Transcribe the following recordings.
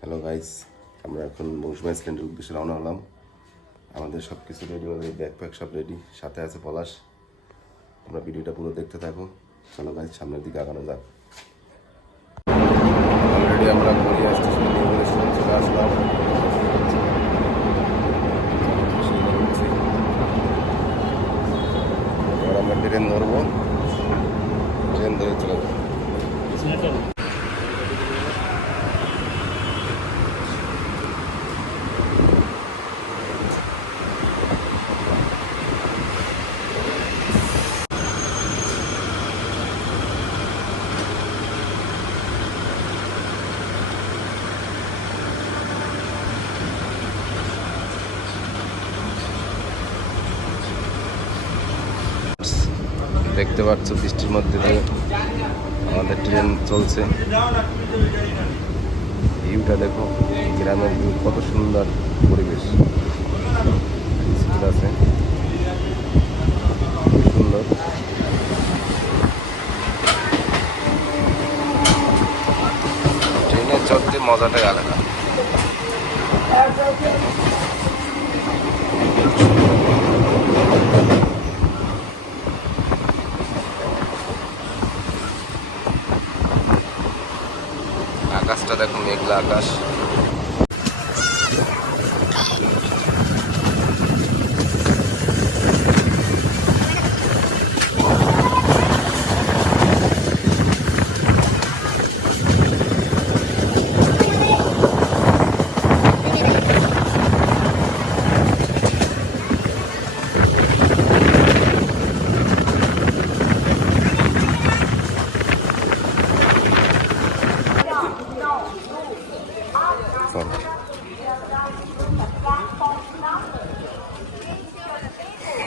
Hello guys, আমরা এখন মৌসুমী আইসল্যান্ডের উদ্দেশ্যে রওনা হলাম। আমাদের সব কিছু রেডি, আমাদের ব্যাকপ্যাক সব রেডি, সাথে আছে পলাশ। আমরা ভিডিওটা পুরো দেখতে থাকো। চলো গাইস, সামনের দিকে আগানো যাক। অলরেডি আমরা গড়িয়া স্টেশনে চলে আসলাম। এবার আমরা ট্রেন ধরবো, ট্রেন ধরে চলে যাবো। দেখতে পাচ্ছ বৃষ্টির মধ্যে দিয়ে আমাদের ট্রেন চলছে। ভিউটা দেখো, গ্রামের ভিউ, কত সুন্দর পরিবেশ। স্কুল আছে, খুব সুন্দর। ট্রেনে চড়তে মজাটাই আলাদা। আকাশটা দেখো, মেঘলা আকাশ।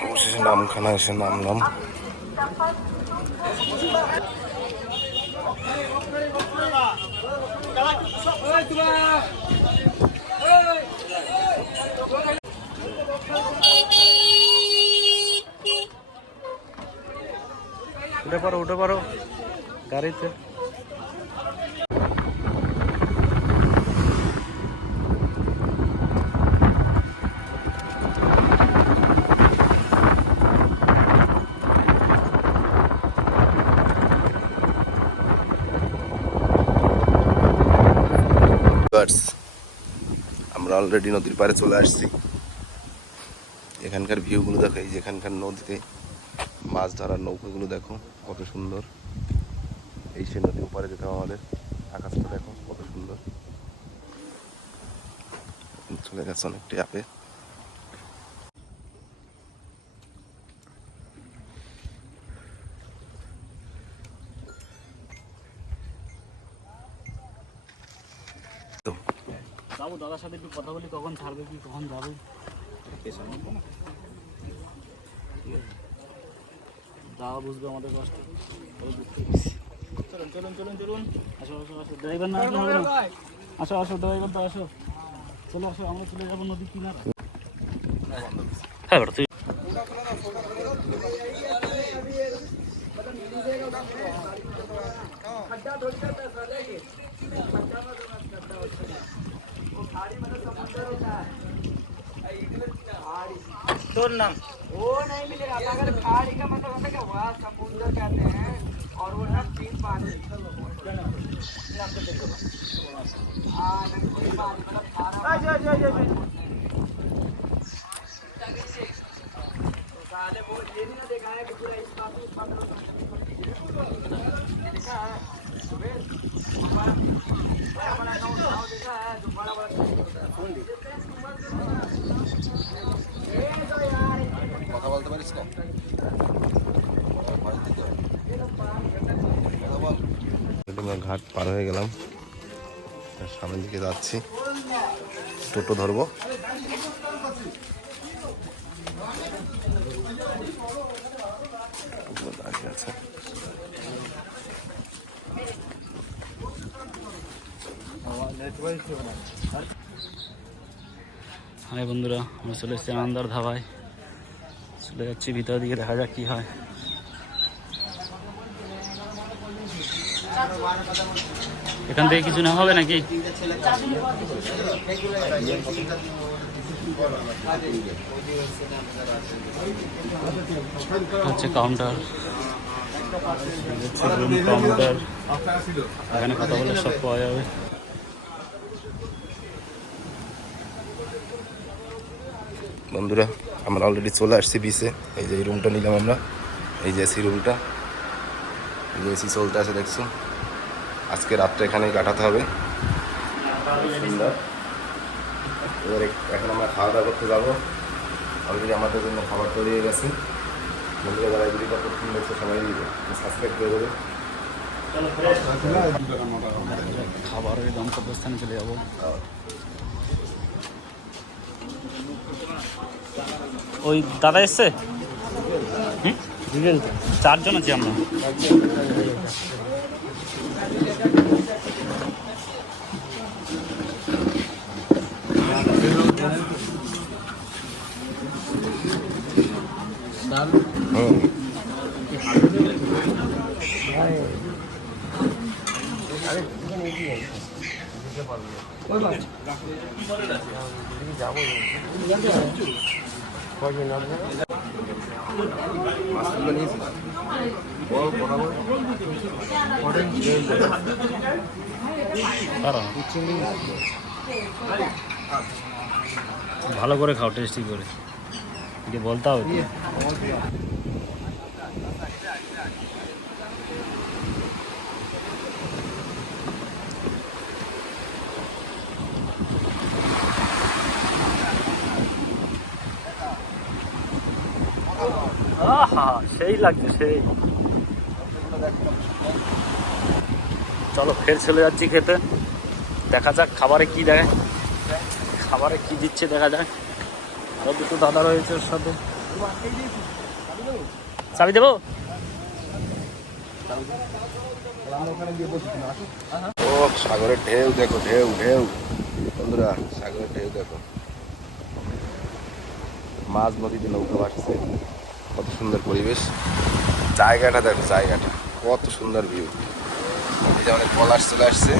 অবশেষে নামখানা এসে নামলাম। উঠে পারো গাড়িতে। আমরা অলরেডি নদীর পাড়ে চলে আসছি। এখানকার ভিউগুলো দেখো, এই যে এখানকার নদীতে মাছ ধরার নৌকাগুলো দেখো কত সুন্দর। এই সে নদীর ওপারে যেতে আমাদের। আকাশটা দেখো কত সুন্দর। চলে গেছে অনেকটাই আপে। যাবো দাদার সাথে একটু কথা বলি, কখন ছাড়বে কি কখন যাবে। যাওয়া বুঝবে আমাদের কষ্ট। চলুন চলুন চলুন চলুন, আসো আসো আসো, ড্রাইভার না আসলে হবে না। আসো আসো ড্রাইভার তো আসো, চলো আসো, আমরা চলে যাবো নদীর কিনারা। হ্যাঁ তুই তোর नाम वो नहीं मिलेगा। अगर खाड़ी का मतलब होता है क्या, वहाँ समुद्र कहते हैं और वो ना तीन पानी। हाँ तीन पानी मतलब साले वो ये भी ना देखा है कि पूरा इस पास उस पास देखा है। बड़ा बड़ा गाँव देखा है, जो बड़ा बड़ा কথা বলতে পারিস না? ঘাট পার হয়ে গেলাম, সামনের দিকে যাচ্ছি। টোটো ধরবো। হাই বন্ধুরা, আমরা চলে এসেছি আনন্দার ধাবায়। চলে যাচ্ছি ভিতর দিকে, দেখা যাক কি হয়। এখান থেকে কিছু না হবে নাকি? হচ্ছে কাউন্টার, রুম কাউন্টার, এখানে কথা বলে সব পাওয়া যাবে। বন্ধুরা আমরা অলরেডি চলে আসছি বিচে। এই যে এই রুমটা নিলাম আমরা, এই যে এসি রুমটা, এই যে এসি চলতে আছে দেখছো। আজকে রাতটা এখানেই কাটাতে হবে, সুন্দর। এবার এখন আমরা খাওয়া দাওয়া করতে যাবো। অলরেডি আমাদের জন্য খাবার তৈরি হয়ে গেছে। বন্ধুরা যারা এই ভিডিওটা প্রথম দেখছে সবাই সাবস্ক্রাইব করে দেবে। খাবারের গন্তব্যস্থানে চলে যাবো। ওই দাদা এসছে, 4 জন আছি আমরা। ভালো করে খাও, টেস্টি করে, এটা বলতে হবে। আহা সেই লাগছে, সেই। চলো ফের চলে যাচ্ছি খেতে। দেখা যাক খাবারে কি দেয়, খাবারে কি দিচ্ছে দেখা যাক। আরো দুটো দাদা রয়েছে ওর সাথে। চাবি দেবো? ও সাগরের ঢেউ দেখো, ঢেউ ঢেউ। বন্ধুরা সাগরের ঢেউ দেখো, মাঝ নদীতে নৌকা ভাসছে, কত সুন্দর পরিবেশ। জায়গাটা দেখো, জায়গাটা কত সুন্দর ভিউ। এই যে অনেক পলাশ চলে আসছে।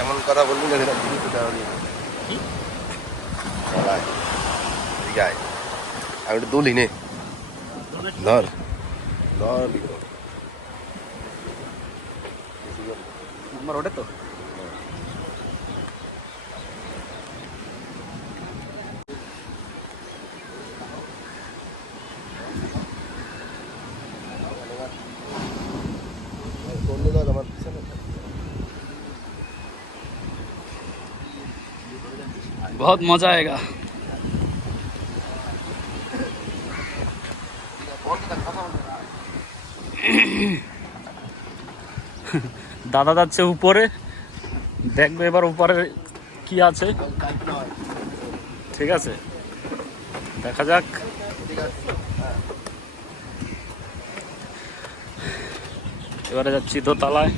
এমন কথা বলবি না যেটা ভিডিও দেওয়া নিয়ে গায়। আমি একটু দুলি নে, ধর ধর নাম্বার ওটা তো। बहुत मजा आएगा। দাদা যাচ্ছে উপরে, দেখবে এবার উপরে কি আছে। ঠিক আছে, দেখা যাক। এবারে যাচ্ছি দোতলায়।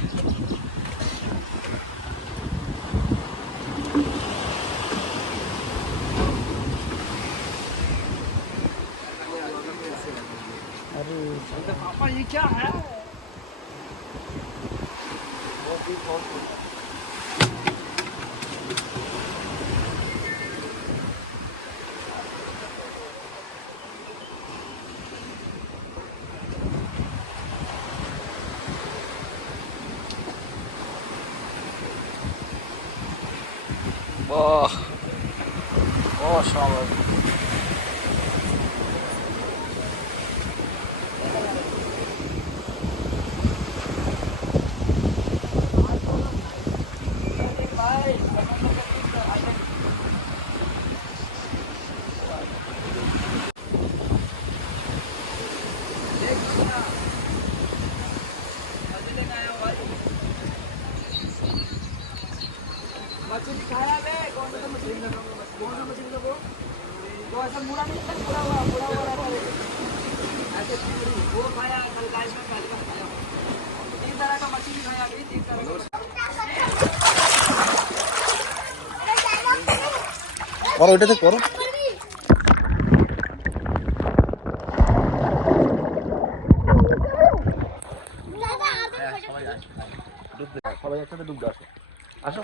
पापा ये क्या है? অসাধারণ। मछली खाया मैं, कौन सा मछली लोगो? तो ऐसा मुड़ा नहीं था, मुड़ा हुआ रहता है ऐसे। वो खाया कल का, इसमें कल का खाया। 3 तरह का मछली खाया अभी, 3 तरह का। और ওইটাতে করো। সবাই একসাথে ডুব দাও, আসো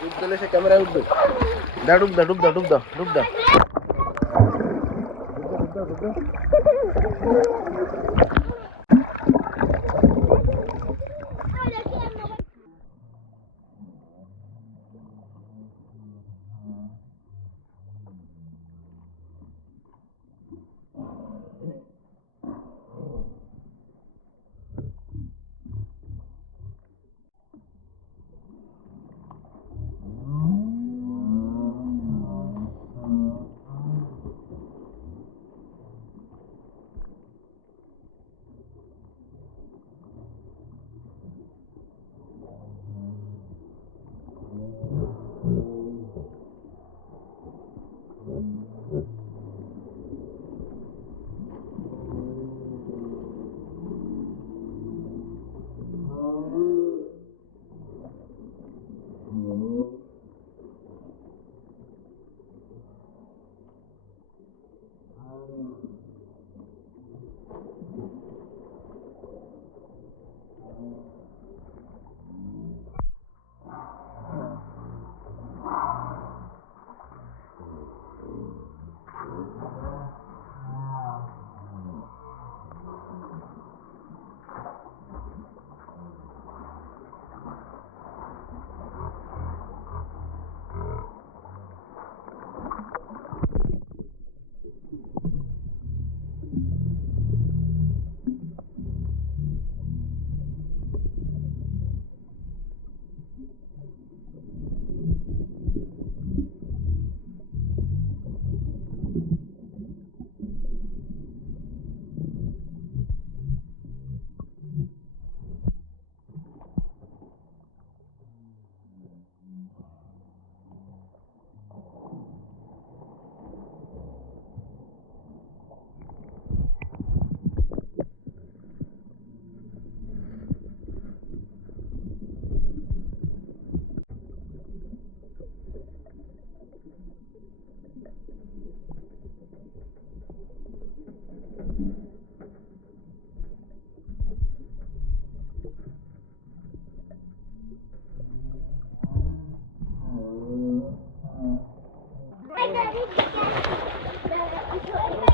ডুব দিলে সে ক্যামেরায় উঠবে। দা ডুব দা ডুব দা ডুব দা ডুব দা।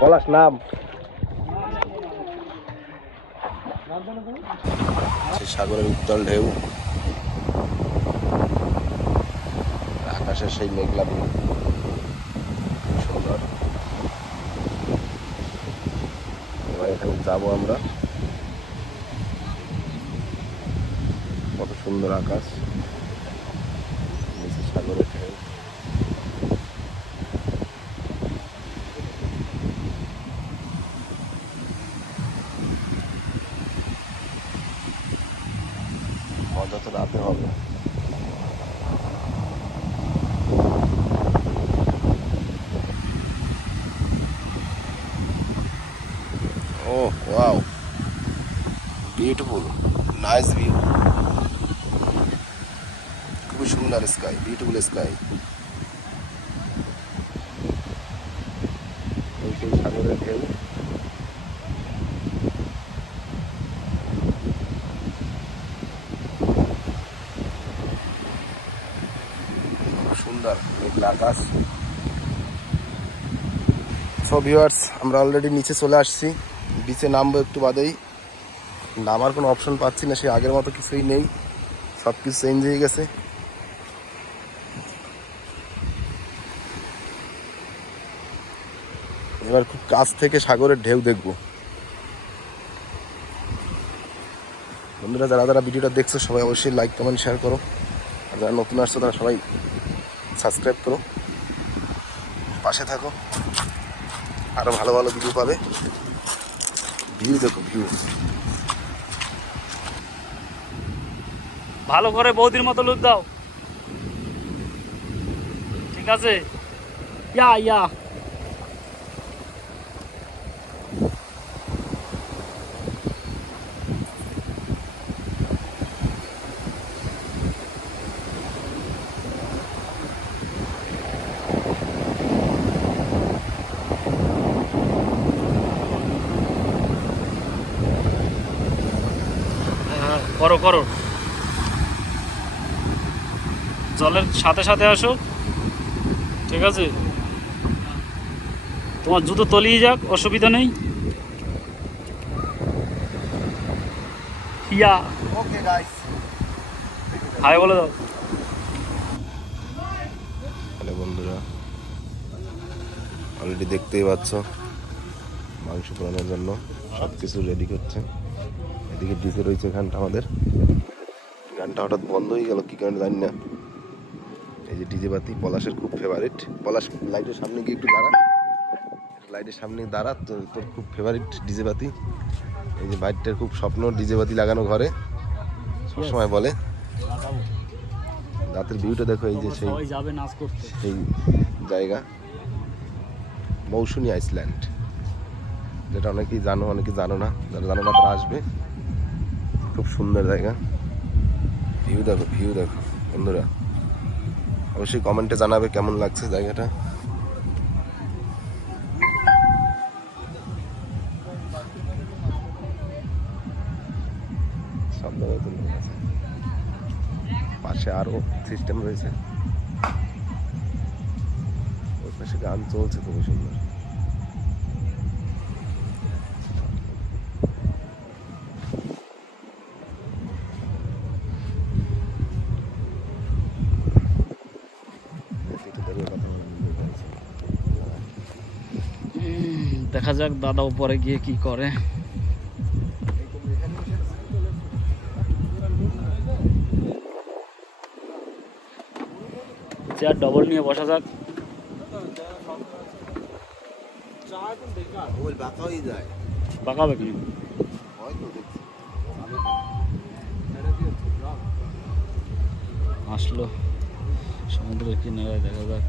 পলাশ নাম সাগরের উত্তাল ঢেউ, আকাশের সেই মেঘলা দিন, সুন্দর। এবার এখানে যাবো আমরা। কত সুন্দর আকাশ, নিচে সাগরের ঢেউ। মজা তো রাতে হবে। ও ওয়াও, বিউটিফুল, নাইস ভিউ, খুবই সুন্দর স্কাই, বিউটিফুল স্কাই। সেই সাগরের ঢেউ, সুন্দর মেঘলা আকাশ। সো ভিউয়ার্স, আমরা অলরেডি নিচে চলে আসছি, বিচে নামবো একটু বাদেই। নামার কোনো অপশন পাচ্ছি না, সে আগের মতো কিছুই নেই, সব কিছু চেঞ্জ হয়ে গেছে। এবার খুব কাছ থেকে সাগরের ঢেউ দেখবো। বন্ধুরা, যারা যারা ভিডিওটা দেখছো সবাই অবশ্যই লাইক কমেন্ট শেয়ার করো, আর যারা নতুন আসছো তারা সবাই সাবস্ক্রাইব করো, পাশে থাকো, আরো ভালো ভালো ভিডিও পাবে। ভিউ দেখো, ভিউ ভালো করে বৌদির মতো লুক দাও, ঠিক আছে? ইয়া ইয়া করো করো, জলের সাথে সাথে আসো, ঠিক আছে? তোমার জুতো তলিয়ে যাক, অসুবিধা নেই। ইয়া, ওকে গাইস, হাই বলে দাও। হ্যালো বন্ধুরা, অলরেডি দেখতেই পাচ্ছ মাংস পোড়ানোর জন্য সব কিছু রেডি করছে। এদিকে ডিজে রয়েছে এখানটা আমাদের। গানটা হঠাৎ বন্ধ হয়ে গেল কি কারণে জানি না। এই যে ডিজে বাতি পলাশের খুব ফেভারিট। পলাশ লাইটের সামনে গিয়ে একটু দাঁড়া, লাইটের সামনে দাঁড়া, তোর খুব ফেভারিট ডিজে বাতি। এই যে বাইকটার খুব স্বপ্ন ডিজে বাতি লাগানো ঘরে, সবসময় বলে। রাতের ভিউটা দেখো, এই যে সেই সবাই যাবে নাচ করতে। সেই জায়গা মৌসুমী আইসল্যান্ড, যেটা অনেকেই জানো অনেকে জানো না, যারা জানো না তারা আসবে। খুব সুন্দর জায়গা, ভিউ দেখো, ভিউ দেখো বন্ধুরা। অবশ্যই কমেন্টে জানাবে কেমন লাগছে জায়গাটা। সব জায়গায় তো লোক আছে, পাশে আরো সিস্টেম রয়েছে, ওই পাশে গান চলছে খুবই সুন্দর। দেখা যাক দাদা উপরে গিয়ে কি করে। চেয়ার ডবল নিয়ে বসা যাক। বাঁকাবে কি? আসলো সমুদ্রের কিনারায়, দেখা যাক।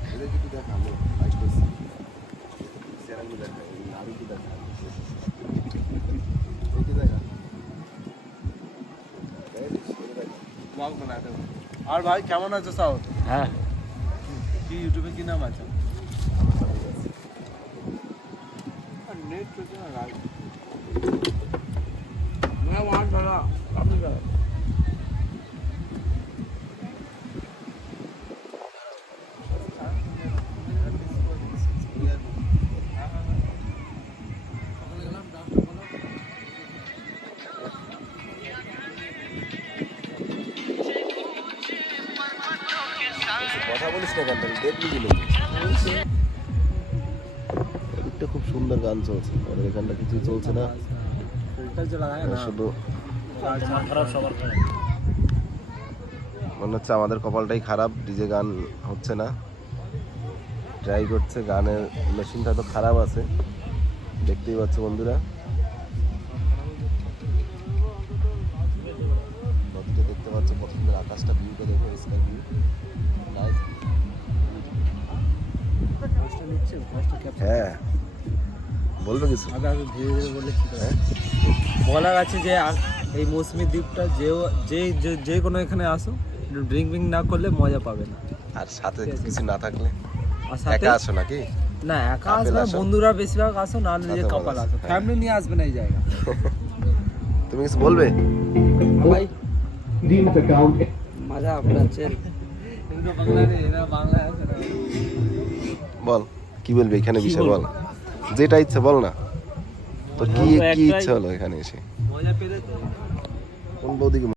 আর ভাই কেমন আছো সাউথ? হ্যাঁ, কি ইউটিউবে কি নাম আছে? নেট চলছে না গাড়ি। मैं वहाँ चला काफी चला। কথা বলিস না গানটা দেখবি কি? এদিকটা খুব সুন্দর গান চলছে, আমাদের এখানটা কিছু চলছে না, फिल्टर जो लगाया ना শুধু খারাপ সবার খারাপ। মনে হচ্ছে আমাদের কপালটাই খারাপ, ডিজে গান হচ্ছে না। ট্রাই করছে, গানের মেশিনটা তো খারাপ আছে, দেখতেই পাচ্ছ বন্ধুরা। নদীটা দেখতে পাচ্ছ, পছন্দের আকাশটা, ভিউটা দেখো, স্কাই ভিউ নাইস। হ্যাঁ, বলবে কিছু? আগে আগে ধীরে ধীরে বললে ঠিক আছে। বলার আছে যে এই মৌসুমী দ্বীপটা যে কোনো এখানে আসো, ড্রিঙ্কিং না করলে মজা পাবে না। আর সাথে কিছু না থাকলে আর সাথে একা আসো নাকি? না, একা কাপেল আসবে না, আসো। বন্ধুরা বেশিরভাগ আসো, না হলে নিজের সাথে কাপাল ভালো আসো, আছে। ফ্যামিলি নিয়ে আসবে না এই জায়গা। তুমি কিছু বলবে? ভাই মজা আপনার চেন বাংলায় আছে না। বল কি বলবি এখানে বিষয়, বল যেটা ইচ্ছে বল না। তোর কি বলবো কি একটাই। ইচ্ছা হলো এখানে এসে? মজা পেলে তো কোন বৌদিকে